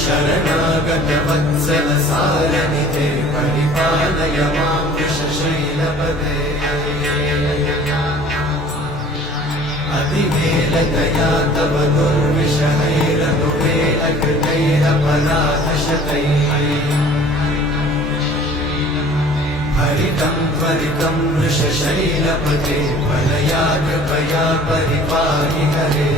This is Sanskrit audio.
शरणागतवत्सल सारनिधे परिपालय मां वृषशैलपदे अतिवेलदया तव दुर्विषहैरनुवेलकृतैरपराधशतैः हरितं त्वरितं वृषशैलपते बलया कृपया परिपाहि हरे।